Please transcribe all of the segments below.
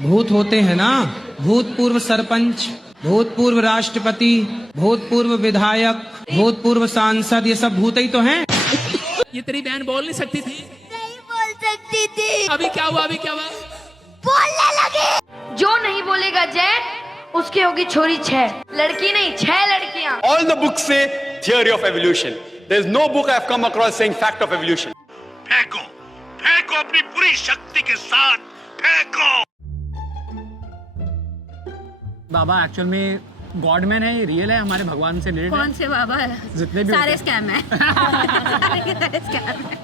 भूत होते हैं ना, भूतपूर्व सरपंच, भूतपूर्व राष्ट्रपति, भूतपूर्व विधायक, भूतपूर्व सांसद, ये सब भूत ही तो हैं। ये तेरी बहन बोल नहीं सकती थी? नहीं बोल सकती थी। अभी क्या हुआ? अभी क्या हुआ? बोलने लगी। जो नहीं बोलेगा जैन, उसकी होगी छोरी 6 लड़की नहीं 6 लड़कियां। All the books say theory of evolution. There is no book I have come across saying fact of evolution. फेंको, फेंको अपनी पूरी शक्ति के साथ फेंको। बाबा एक्चुअल में गॉडमैन है, रियल है, हमारे भगवान से रिलेटेड? कौन से बाबा है? जितने भी सारे स्कैम है। सारे स्कैम है।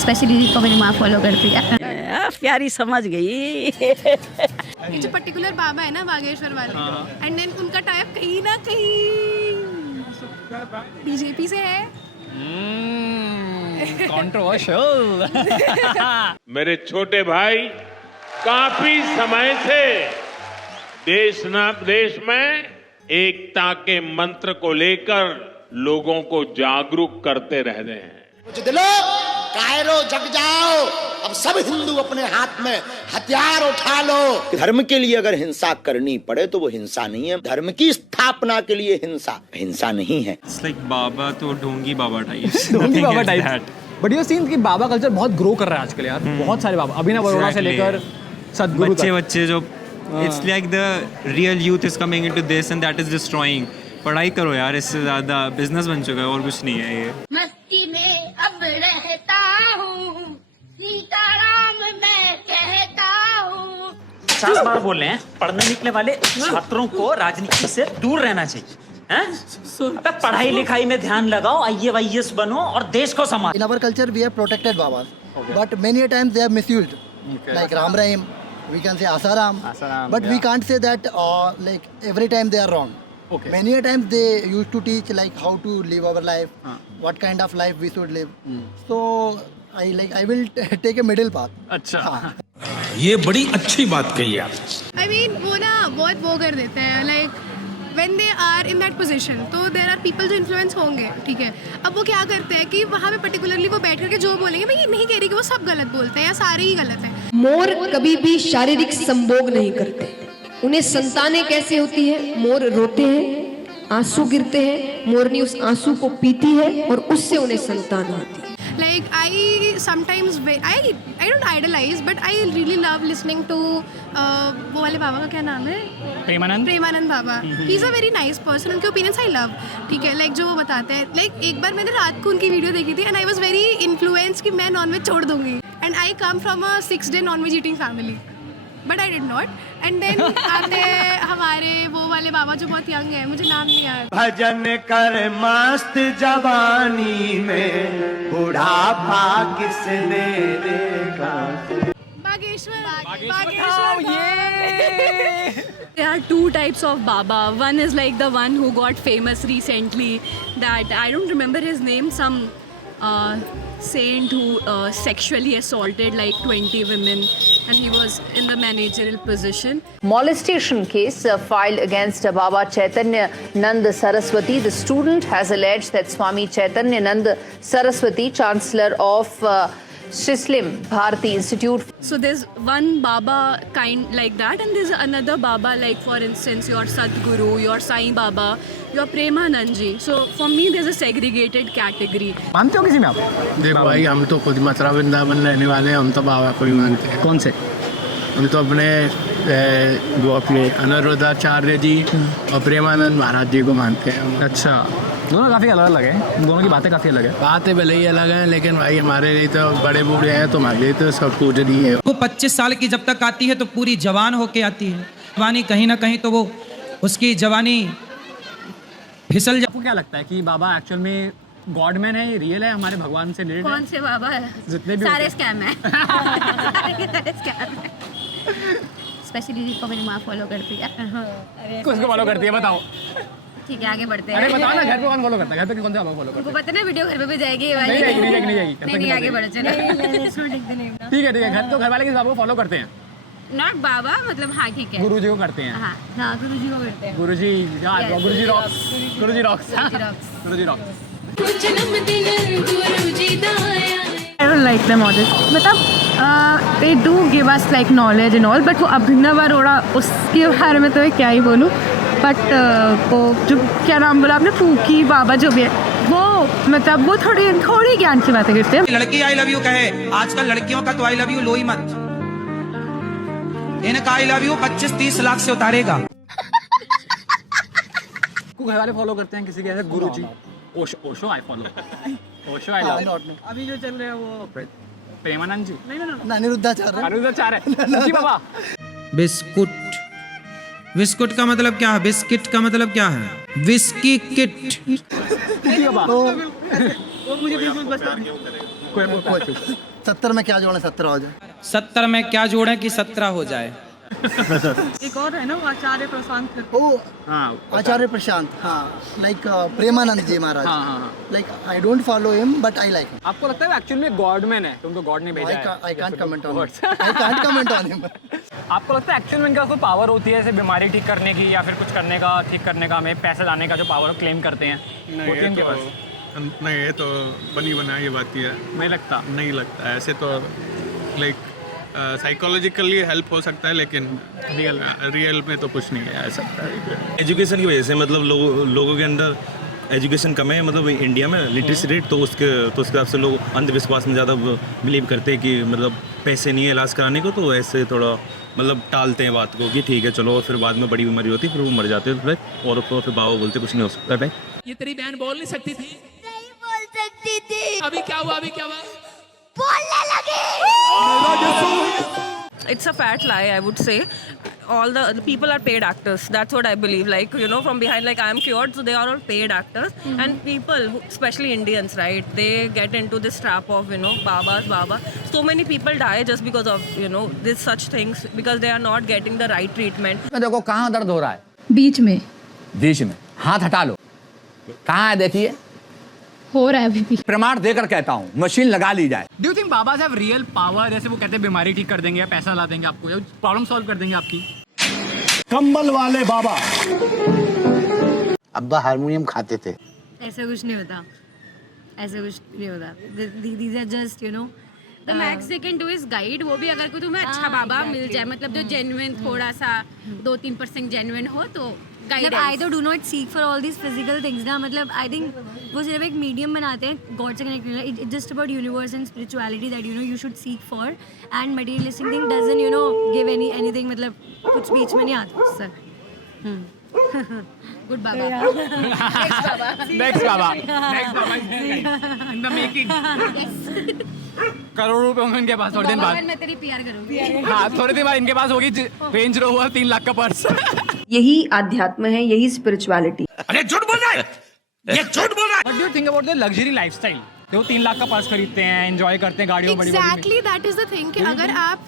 स्पेशली को मेरी माँ फॉलो करती है। प्यारी समझ गई। जो पर्टिकुलर बाबा है ना बागेश्वर वाले, एंड देन उनका टाइप कहीं ना कहीं बीजेपी से है। कंट्रोवर्शियल। मेरे छोटे भाई काफी समय से देश में एकता के मंत्र को लेकर लोगों को जागरूक करते रह रहे हैं। कुछ दिलो कायरो जग जाओ, अब सब हिंदू अपने हाथ में हथियार उठा लो। धर्म के लिए अगर हिंसा करनी पड़े तो वो हिंसा नहीं है, धर्म की स्थापना के लिए हिंसा नहीं है। It's like बाबा तो ढोंगी बाबा टाइप। ढोंगी बाबा टाइप। बट ये सीन कि बाबा कल्चर बहुत ग्रो कर रहा है आजकल यार। बहुत सारे बाबा, अभिनव अरोड़ा से लेकर सदगुरु तक। बच्चे जो It's like the real youth is coming into this and that is destroying. पढ़ाई करो यार, इससे ज्यादा बिजनेस बन चुका है और कुछ नहीं है ये। मस्ती में अब रहता हूँ, सीताराम मैं कहता हूँ। 50 बार बोल रहे हैं, पढ़ने निकले वाले छात्रों को राजनीति से दूर रहना चाहिए। अबे पढ़ाई लिखाई में ध्यान लगाओ, IAS बनो और देश को संभालो। In our culture we have protected Babas, but many a times they are misused. Like Ram Rahim, we can say Asaram, but we can't say that like every time they are wrong. Okay. Many a times they used to teach like how to live our life, what kind of life we should live. So I will take a middle path. अच्छा। ये बड़ी अच्छी बात कही आप। I mean वो ना बहुत वो कर देते हैं, like when they are in that position, तो there are people जो इन्फ्लुएंस होंगे, ठीक है। अब वो क्या करते हैं कि वहाँ पे पर्टिकुलरली वो बैठ करके जो बोलेंगे, मैं ये नहीं कह रही कि वो सब गलत बोलते हैं या सारे ही गलत हैं। मोर कभी भी शारीरिक संभोग नहीं करते। उन्हें संतानें कैसे होती है? मोर रोते हैं, आंसू गिरते हैं, मोरनी उस आंसू को पीती है और उससे उन्हें संतान आती है। Like I sometimes I don't idolize, but I really love listening to वो वाले बाबा का क्या नाम है? प्रेमानंद बाबा। He's a very nice person. उनके opinions I love, ठीक है। Like जो वो बताते हैं, like एक बार मैंने रात को उनकी वीडियो देखी थी and I was very influenced कि मैं नॉनवेज छोड़ दूंगी। And I come from a 6-day non-veg eating family, but I did not. And then आते हमारे वो वाले बाबा जो बहुत यंग है, मुझे नाम नहीं याद। भजन कर मस्त जवानी में, बुढ़ापा किसने देखा। Bageshwar. There are 2 types of Baba. One is like the one who got famous recently, that I don't remember his name, some saint who sexually assaulted like 20 women and he was in the managerial position. Molestation case filed against Baba Chaitanya Nand Saraswati. The student has alleged that Swami Chaitanya Nand Saraswati, Chancellor of Shislim Bharati Institute. So there's one Baba kind like that and there's another Baba like for instance your Sadguru, your Sai Baba, your Premanand ji. So for me there's a segregated category. मानते हो किसी में आप? देखो भाई, हम तो खुद मथुरा वृंदावन रहने वाले हैं, हम तो बाबा को ही मानते हैं। कौन से? हम तो अपने वो अपने अनिरुद्धाचार्य जी और प्रेमानंद महाराज जी को मानते हैं। अच्छा, दोनों काफ़ी अलग अलग हैं, दोनों की बातें काफ़ी अलग है। बातें भले ही अलग हैं, लेकिन भाई हमारे लिए तो बड़े बूढ़े हैं, तो हमारे लिए तो सब पूजनीय है। वो 25 साल की जब तक आती है तो पूरी जवान होके आती है। जवानी कहीं ना कहीं तो वो उसकी जवानी फिसल जा। आपको क्या लगता है कि बाबा एक्चुअल में गॉडमैन है, रियल है, हमारे भगवान से रिलेटेड? कौन से बाबा है? जितने भी सारे स्कैम है। सारे स्कैम है। स्पेशली को मेरी माँ फॉलो करती है। किसको फॉलो करती है बताओ? ठीक है, आगे बढ़ते हैं। अरे बताओ ना, घर पे कौन फॉलो करता है? घर पे कौन से बाबा फॉलो करता उनको पता है ना, वीडियो घर पे भी जाएगी ये वाली। नहीं, आगे बढ़े चलो। ठीक है, घर वाले किस बाबा को फॉलो करते हैं? नॉट बाबा, मतलब हाँ ठीक है, गुरुजी को करते हैं। हाँ गुरुजी को करते हैं। गुरुजी rocks. I don't like them all this. मतलब they do give us like knowledge and all, but वो अभिनव अरोड़ा उसके बारे में तो मैं क्या ही बोलूँ. बट वो जो क्या नाम बोला आपने, फूकी बाबा जो भी है, वो मतलब वो थोड़ी ज्ञान की बातें करते हैं. लड़की आई लव यू कहे, आजकल लड़कियों का तो आई लव यू लो ही मत. इनका आई लव यू 25-30 लाख से उतारेगा. घर वाले फॉलो करते हैं किसी के, ऐसे guru ji. Osho I follow. Osho I love. अभी जो चल रहे हैं वो प्रेमानंद जी. नहीं अनिरुद्धाचार्य जी बाबा. बिस्कुट. बिस्कुट का मतलब क्या है? बिस्किट का मतलब क्या है? Whisky kit. वो मुझे बिल्कुल बता. 70 में क्या जोड़े 17 हो जाए. 70 में क्या जोड़े कि 17 हो जाए. एक और है ना वो आचार्य प्रशांत. आचार्य प्रशांत. हाँ, like Premanand ji Maharaj. Like I don't follow him but I like him. आपको लगता है एक्चुअली में गॉड मैन है? तुम तो गॉड ने भेजा है. I can't comment on him. आपको लगता है एक्चुअल में इनका कोई पावर होती है, जैसे बीमारी ठीक करने की या फिर कुछ करने का, ठीक करने का, हमें पैसे लाने का जो पावर क्लेम करते हैं? नहीं, ये तो बनी बनाई बात ही है. नहीं लगता ऐसे तो. लाइक साइकोलॉजिकली हेल्प हो सकता है, लेकिन रियल में तो कुछ नहीं है ऐसा. एजुकेशन की वजह से मतलब लोगों के अंदर एजुकेशन कम है, मतलब इंडिया में लिटरेसी रेट, तो उसके हिसाब से लोग अंधविश्वास में ज़्यादा बिलीव करते हैं कि मतलब पैसे नहीं है इलाज कराने को, तो ऐसे थोड़ा मतलब टालते हैं बात को कि ठीक है चलो, फिर बाद में बड़ी बीमारी होती है, फिर वो मर जाते हैं. और फिर बाबा बोलते कुछ नहीं हो सकता भाई. ये तेरी बहन बोल नहीं सकती थी? नहीं बोल सकती थी. अभी क्या हुआ? बोलने लगी. It's a fat lie, I would say. All the people are paid actors. That's what I believe. Like, you know, from behind, like I am cured, so they are all paid actors. And people, especially Indians, right? They get into this trap of, you know, Baba. So many people die just because of, you know, this such things, because they are not getting the right treatment. देखो कहाँ दर्द हो रहा है? बीच में. हाथ हटा लो. कहाँ है देखिए? हो रहा है अभी. प्रमाण देकर कहता हूँ, मशीन लगा ली जाए. Do you think babas have real power? जैसे वो कहते हैं बीमारी ठीक कर देंगे, पैसा ला देंगे आपको, या प्रॉब्लम सॉल्व कर देंगे आपकी. कंबल वाले बाबा. अब्बा हारमोनियम खाते थे. ऐसा कुछ नहीं होता. These are just, you know, the max they can do is guide. वो भी अगर कोई तुम्हें अच्छा बाबा मिल जाए, मतलब जो जेन्युइन, थोड़ा सा 2-3% जेन्युइन हो, तो I तो do not seek for all these physical things ना. मतलब I think वो सिर्फ एक मीडियम बनाते हैं गॉड से कनेक्ट करने. It's just about universe and spirituality that, you know, you should seek for, and materialistic thing doesn't, you know, give anything. मतलब कुछ बीच में नहीं आता sir. Good Baba. Next Baba in the making. करोड़ों रुपए होंगे इनके पास थोड़े दिन बाद. मैं तेरी PR करूँगी. हाँ, थोड़े दिन बाद इनके पास होगी रेंज रोवर 3 लाख का पर्स. यही आध्यात्म है, यही स्पिरिचुअलिटी. अरे झूठ बोल रहा है, ये झूठ बोल रहा है. What do you think about the luxury lifestyle? वो 3 लाख का पर्स खरीदते हैं, एंजॉय करते हैं गाड़ियों बड़ी. Exactly, that is the thing कि अगर आप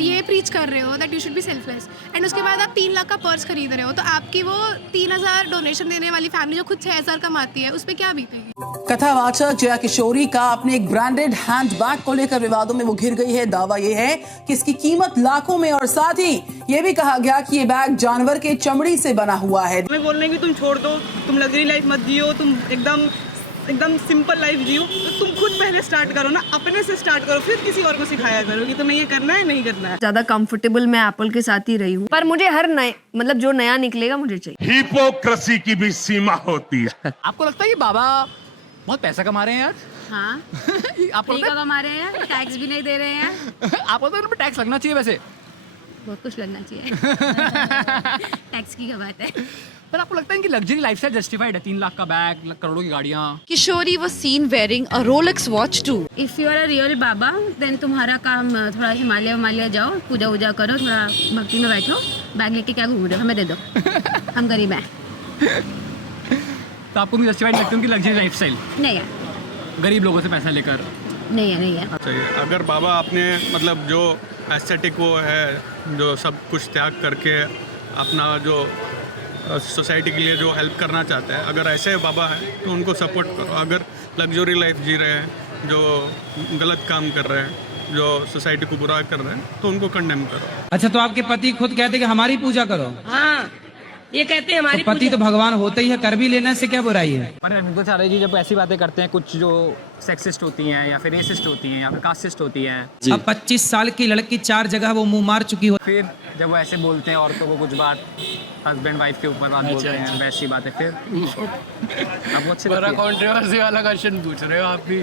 ये प्रीच कर रहे हो that you should be selfless, and उसके बाद आप 3 लाख का पर्स खरीद रहे हो, तो आपकी वो 3,000 डोनेशन देने वाली फैमिली जो खुद 6,000 कमाती है, उस पर क्या बीतेगी? कथावाचक जया किशोरी का अपने एक ब्रांडेड हैंडबैग को लेकर विवादों में वो घिर गई है. दावा ये है कि इसकी कीमत लाखों में, और साथ ही ये भी कहा गया कि ये बैग जानवर के चमड़ी से बना हुआ है. मैं बोल रही हूँ कि तुम छोड़ दो, तुम लग्जरी लाइफ मत जियो, तुम एकदम सिंपल लाइफ जियो. तो तुम खुद पहले स्टार्ट करो ना, अपने से स्टार्ट करो, फिर किसी और को सिखाया करो कि तुम्हें ये करना है नहीं करना है. ज्यादा कंफर्टेबल मैं एप्पल के साथ ही रही हूँ, पर मुझे हर नए मतलब जो नया निकलेगा मुझे चाहिए. हिपोक्रेसी की भी सीमा होती है. आपको लगता है कि बाबा बहुत पैसा कमा रहे हैं यार? हाँ. आपको कमा रहे हैं, टैक्स भी नहीं दे रहे हैं. आपको तो इनमें टैक्स लगना चाहिए वैसे. बहुत कुछ लगना चाहिए. टैक्स की क्या बात है. पर आपको लगता है कि लग्जरी लाइफस्टाइल जस्टिफाइड है? 3 लाख का बैग, करोड़ों की गाड़ियाँ. किशोरी was seen wearing a Rolex watch too. If you are a real Baba, then तुम्हारा काम थोड़ा हिमालय जाओ, पूजा वूजा करो, थोड़ा भक्ति में बैठो, बैग लेके क्या घूम रहे हो, हमें दे दो, हम गरीब हैं. तो आपको भी जस्टिफाइड लगता है कि लग्जरी लाइफस्टाइल नहीं है, गरीब लोगों से पैसा लेकर? नहीं है. अच्छा, अगर बाबा आपने मतलब जो एस्थेटिक वो है, जो सब कुछ त्याग करके अपना जो सोसाइटी के लिए जो हेल्प करना चाहता है, अगर ऐसे बाबा है तो उनको सपोर्ट करो. अगर लग्जरी लाइफ जी रहे हैं, जो गलत काम कर रहे हैं, जो सोसाइटी को बुरा कर रहे हैं, तो उनको कंडेम करो. अच्छा, तो आपके पति खुद कहते कि हमारी पूजा करो? हाँ, ये कहते हैं हमारी पति तो भगवान होते ही है, कर भी लेने से क्या बुराई है। पर अनिरुद्ध आचार्य जी जब ऐसी बातें करते हैं, कुछ जो सेक्सिस्ट होती हैं या फिर रेसिस्ट होती हैं या फिर कास्टिस्ट होती हैं, अब 25 साल की लड़की 4 जगह वो मुंह मार चुकी हो, फिर जब वो ऐसे बोलते हैं औरतों को कुछ बात हस्बैंड वाइफ के ऊपर बात बोलते हैं, वैसी बातें, फिर अब वो अच्छी कंट्रोवर्सी वाला क्वेश्चन पूछ रहे हो आप भी।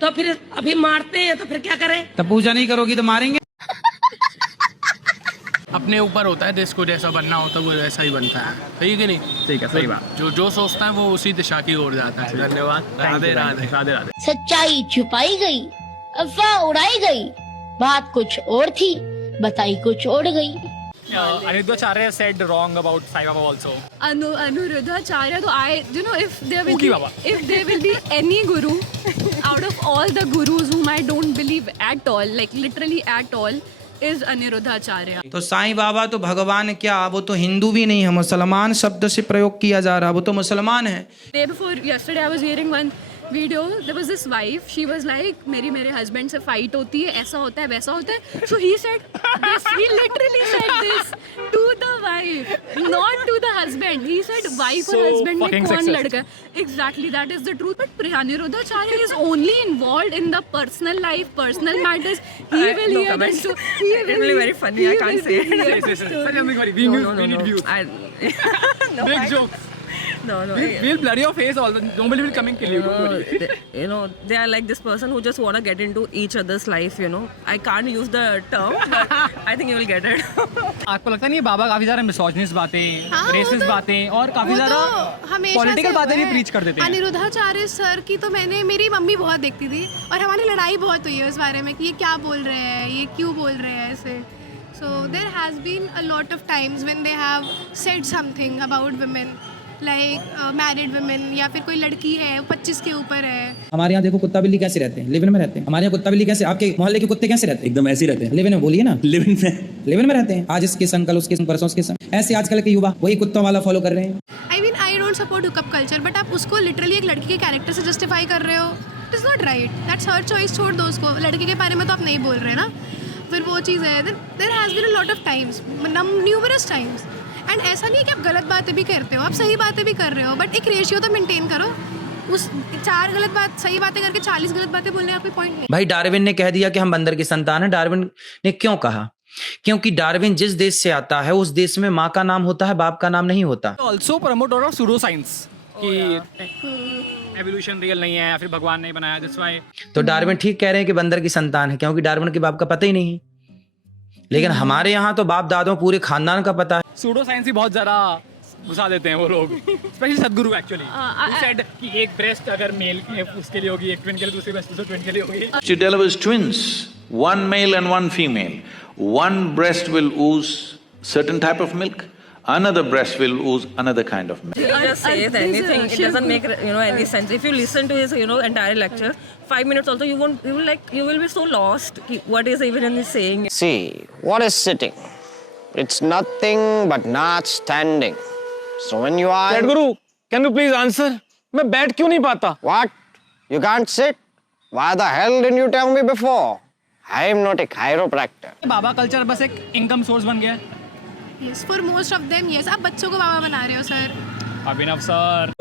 तो फिर अभी मारते हैं तो फिर क्या करें? तब पूजा नहीं करोगी तो मारेंगे। अपने ऊपर होता है, जिसको जैसा बनना होता है वो वैसा ही बनता है, सही है कि नहीं? ठीक है, सही बात। जो सोचता है वो उसी दिशा की ओर जाता है। धन्यवाद। राधे राधे। राधे राधे। सच्चाई छुपाई गई, अफवाह उड़ाई गई, बात कुछ और थी, बताई कुछ और गई। Aniruddha Acharya said wrong about Sai Baba also. Anuruddha Acharya, so if there will be any guru out of all the gurus whom I don't believe at all, like literally at all, is Anuruddha Acharya. तो साईं बाबा तो भगवान क्या, वो तो हिंदू भी नहीं है, मुसलमान शब्द से प्रयोग किया जा रहा है, वो तो मुसलमान है। Day before yesterday I was hearing one video, there was this wife, she was like मेरे हस्बैंड से फाइट होती है, ऐसा होता है वैसा होता है, so he said this, he literally said this to the wife, not to the husband, he said wife और husband में कौन लड़का, exactly that is the truth. But Aniruddha Acharya is only involved in the personal life, personal matters, he will hear this too, it will be very funny, I can't say it. We need views. Big joke. No. We'll blur your face. Nobody will come and kill you. You know, they are like this person who just want to get into each other's life, you know. I can't use the term, but I think you will get it. आपको लगता नहीं है बाबा काफी ज्यादा misogynist बातें, resist बातें और काफी ज्यादा पॉलिटिकल बातें भी प्रीच कर देते हैं? अनिरुद्ध आचार्य सर की तो मेरी मम्मी बहुत देखती थी और हमारी लड़ाई बहुत हुई है उस बारे में कि ये क्या बोल रहे हैं, ये क्यों बोल रहे हैं ऐसे. So there has been a lot of times when they have said something about women. Like married women या फिर कोई लड़की है 25 के ऊपर है. हमारे यहाँ देखो कुत्ता बिल्ली कैसे रहते हैं, लिव इन में रहते हैं. हमारे यहाँ कुत्ता बिल्ली कैसे, आपके मोहल्ले के कुत्ते कैसे रहते हैं? एकदम ऐसे ही रहते हैं. लिव इन में बोलिए ना, लिव इन में रहते हैं. आज इसके संग, कल उसके संग, परसों उसके संग. ऐसे आजकल के युवा वही कुत्तों वाला फॉलो कर रहे हैं. I don't support hookup culture, but आप उसको लिटरली एक लड़की के कैरेक्टर से जस्टिफाई कर रहे हो. It is not right. That's her choice. छोड़ दो उसको. लड़की के बारे में तो आप नहीं बोल रहे ना. फिर वो चीज़ है. There has been a lot of times, numerous times. And ऐसा नहीं है कि आप गलत बातें भी करते हो, आप सही बातें भी कर रहे हो, बट एक रेशियो तो मेंटेन करो. उस 4 गलत बात सही बातें करके 40 गलत बातें बोलने का कोई पॉइंट नहीं. भाई डार्विन ने कह दिया कि हम बंदर की संतान है. डार्विन ने क्यों कहा? क्योंकि डार्विन जिस देश से आता है उस देश में माँ का नाम होता है, बाप का नाम नहीं होता. Also promoter of pseudo science कि एवोल्यूशन रियल नहीं है या फिर भगवान नहीं बनाया. That's why. तो डार्विन ठीक कह रहे हैं कि बंदर की संतान है, क्योंकि डार्विन के बाप का पता ही नहीं है. लेकिन हमारे यहाँ तो बाप दादों पूरे खानदान का पता है. सूडो साइंस ही बहुत ज्यादा घुसा देते हैं वो लोग, स्पेशली सदगुरु एक्चुअली. Who said कि एक ब्रेस्ट अगर मेल के उसके लिए होगी, एक ट्विन के लिए दूसरी ब्रेस्ट दूसरे ट्विन के लिए होगी. She delivers twins, one male and one female. One breast will ooze certain type of milk. Another breast will ooze another kind of milk. He just says anything. It doesn't make any sense. If you listen to his entire lecture, 5 minutes also you will be so lost. What is even he saying? See, what is sitting? It's nothing but not standing. So when you are... Sadhguru, can you please answer? मैं बैठ क्यों नहीं पाता? What? You can't sit? Why the hell didn't you tell me before? I am not a chiropractor. Baba culture बस एक income source बन गया. Yes, for most of them, yes. आप बच्चों को बाबा बना रहे हो sir. Abhinav sir.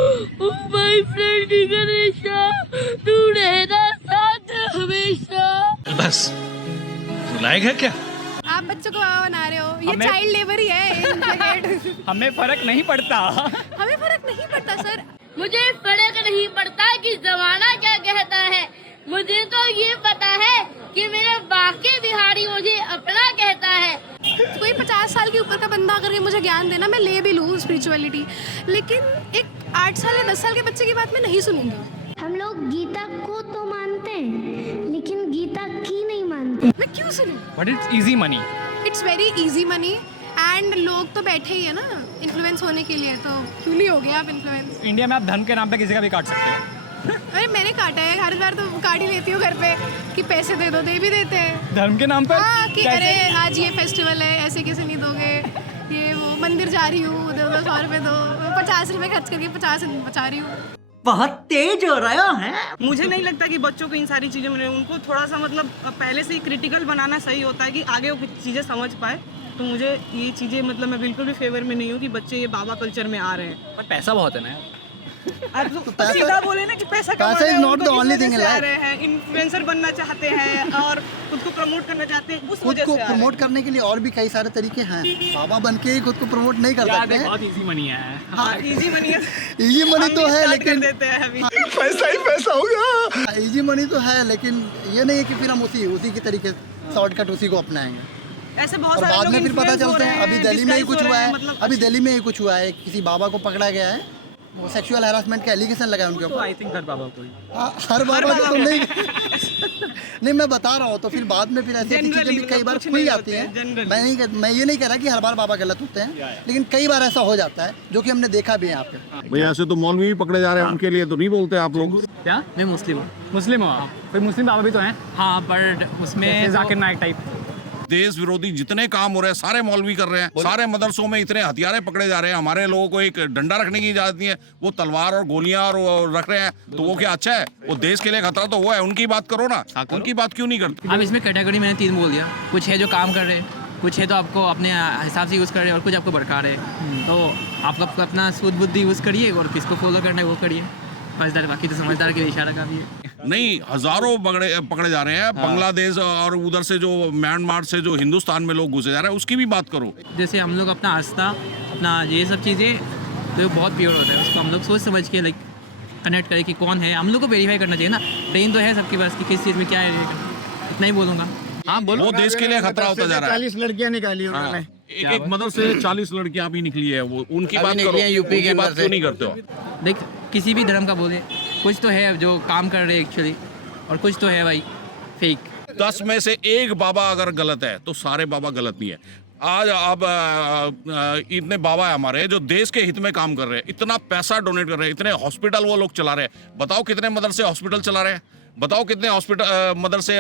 My friend Ganesha, तू रहना साथ हमेशा. बस सुनाएगा क्या? आप बच्चों को बाबा बना रहे हो. ये चाइल्ड लेबर ही है. हमें फर्क नहीं पड़ता. हमें फर्क नहीं पड़ता सर. मुझे फर्क नहीं पड़ता कि जमाना क्या कहता है. मुझे तो ये पता है कि मेरे बाकी बिहारी मुझे अपना कहता है. कोई 50 साल के ऊपर का बंदा अगर मुझे ज्ञान देना, मैं ले भी लूँ स्पिरिचुअलिटी, लेकिन एक 8 साल या 10 साल के बच्चे की बात मैं नहीं सुनूंगी. हम लोग गीता को तो मानते हैं, लेकिन गीता की नहीं मानते. मैं क्यों सुनूं? But it's easy money. It's very easy money and लोग तो बैठे ही है ना इन्फ्लुएंस होने के लिए. तो क्यों नहीं हो गए आप इन्फ्लुएंस? इंडिया में आप धन के नाम पे किसी का भी काट सकते हो. अरे मैंने काटा है हर बार. तो काट ही लेती हूँ घर पे कि पैसे दे दो. दे भी देते हैं धर्म के नाम पर. हाँ कि अरे आज ये फेस्टिवल है, ऐसे कैसे नहीं दोगे. ये वो मंदिर जा रही हूँ, 100 रुपये दो. 50 रुपये खर्च करके 50 बचा रही हूँ. बहुत तेज हो रहा है. मुझे नहीं लगता कि बच्चों को इन सारी चीज़ों में, उनको थोड़ा सा मतलब पहले से ही क्रिटिकल बनाना सही होता है कि आगे वो कुछ चीज़ें समझ पाए. तो मुझे ये चीज़ें मतलब मैं बिल्कुल भी फेवर में नहीं हूँ कि बच्चे ये बाबा कल्चर में आ रहे हैं। पर पैसा बहुत है ना यार। तो सीधा बोले ना कि पैसा पैसा is not the only thing in life. आ रहे हैं, इन्फ्लुएंसर बनना चाहते हैं और खुद को प्रमोट करना चाहते हैं, उस खुद वजह को से प्रमोट करने के लिए और भी कई सारे तरीके हैं। बाबा बन के ही खुद को प्रमोट नहीं कर सकते हैं। बहुत इजी मनी है। हाँ, इजी मनी है। इजी मनी तो है लेकिन देते हैं अभी पैसा ही पैसा होगा। इजी मनी तो है लेकिन ये नहीं है कि फिर हम उसी के तरीके शॉर्टकट उसी को अपनाएंगे। ऐसे बहुत और सारे बाद लोग में फिर पता influence हो चलते रहे हैं। अभी हैं, दिल्ली में ही disguise कुछ हो हुआ रहे है, हैं, मतलब अभी दिल्ली में ही कुछ हुआ है, किसी बाबा को पकड़ा गया है, वो सेक्सुअल हैरासमेंट का एलिगेशन लगा है उनके ऊपर। आई थिंक हर बाबा को हर बाबा को नहीं नहीं मैं बता रहा हूँ। तो फिर बाद में फिर ऐसी चीजें भी कई बार खुल जाती हैं। मैं ये नहीं कह रहा कि हर बार बाबा गलत होते हैं, लेकिन कई बार ऐसा हो जाता है जो कि हमने देखा भी है यहाँ पे। भैया ऐसे तो मौलवी भी पकड़े जा रहे हैं, उनके लिए तो नहीं बोलते आप लोग? क्या? मैं मुस्लिम हूँ। मुस्लिम हूँ? कोई मुस्लिम बाबा भी तो हैं। हाँ, बट उसमें जाकिर नाइक टाइप देश विरोधी जितने काम हो रहे हैं सारे मौलवी कर रहे हैं। सारे मदरसों में इतने हथियारे पकड़े जा रहे हैं। हमारे लोगों को एक डंडा रखने की इजाजत नहीं है, वो तलवार और गोलियां और रख रहे हैं। तो वो क्या अच्छा है? वो देश के लिए खतरा तो वो है। उनकी बात करो ना, उनकी बात क्यों नहीं करते? अब इसमें कैटेगरी मैंने 3 बोल दिया। कुछ है जो काम कर रहे हैं, कुछ है तो आपको अपने हिसाब से यूज़ कर रहे हैं और कुछ आपको भड़का रहे हैं। तो आप अपना सूद बुद्धि यूज़ करिए और किसको फॉलो करना है वो करिए। समझदार, बाकी तो समझदार के इशारा का भी है। नहीं, हजारों पकड़े जा रहे हैं। बांग्लादेश और उधर से जो म्यांमार से जो हिंदुस्तान में लोग घुसे जा रहे हैं उसकी भी बात करो। जैसे हम लोग अपना आस्था, अपना ये सब चीज़ें तो बहुत प्योर होता है, उसको हम लोग सोच समझ के कनेक्ट करें कि कौन है। हम लोग को वेरीफाई करना चाहिए ना। ट्रेन तो है सबके पास कि किस चीज़ में क्या है, इतना ही बोलूँगा। हाँ बोलो। वो देश के लिए खतरा होता जा रहा है। 40 लड़कियां निकाली उन्होंने। एक मदरसे से 40 लड़कियां भी निकली है। वो उनकी बात करो, यूपी के बात क्यों नहीं करते हो? देख, किसी भी धर्म का बोले, कुछ तो है जो काम कर रहे हैं एक्चुअली, और कुछ तो है भाई फेक। 10 में से एक बाबा अगर गलत है तो सारे बाबा गलत नहीं है। आज अब इतने बाबा है हमारे जो देश के हित में काम कर रहे हैं, इतना पैसा डोनेट कर रहे हैं, इतने हॉस्पिटल वो लोग चला रहे हैं। बताओ कितने मदरसे हॉस्पिटल चला रहे हैं? बताओ कितने हॉस्पिटल मदरसे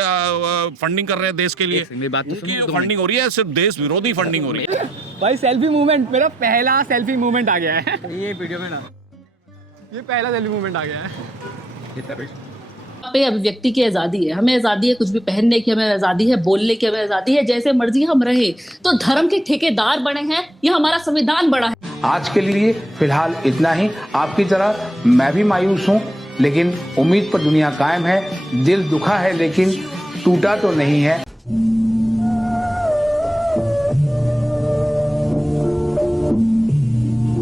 फंडिंग कर रहे हैं देश के लिए? बात तो उनकी फंडिंग हो रही है, सिर्फ देश विरोधी फंडिंग हो रही है। भाई सेल्फी मूवमेंट, मेरा पहला सेल्फी मूवमेंट आ गया है ये वीडियो में ना। ये पहला सेल्फी मूवमेंट आ गया है। पे अभिव्यक्ति की आज़ादी है, हमें आज़ादी है कुछ भी पहनने की, हमें आज़ादी है बोलने की, हमें आज़ादी है जैसे मर्जी हम रहे। तो धर्म के ठेकेदार बने हैं या हमारा संविधान बड़ा है? आज के लिए फिलहाल इतना ही। आपकी तरह मैं भी मायूस हूँ, लेकिन उम्मीद पर दुनिया कायम है। दिल दुखा है लेकिन टूटा तो नहीं है।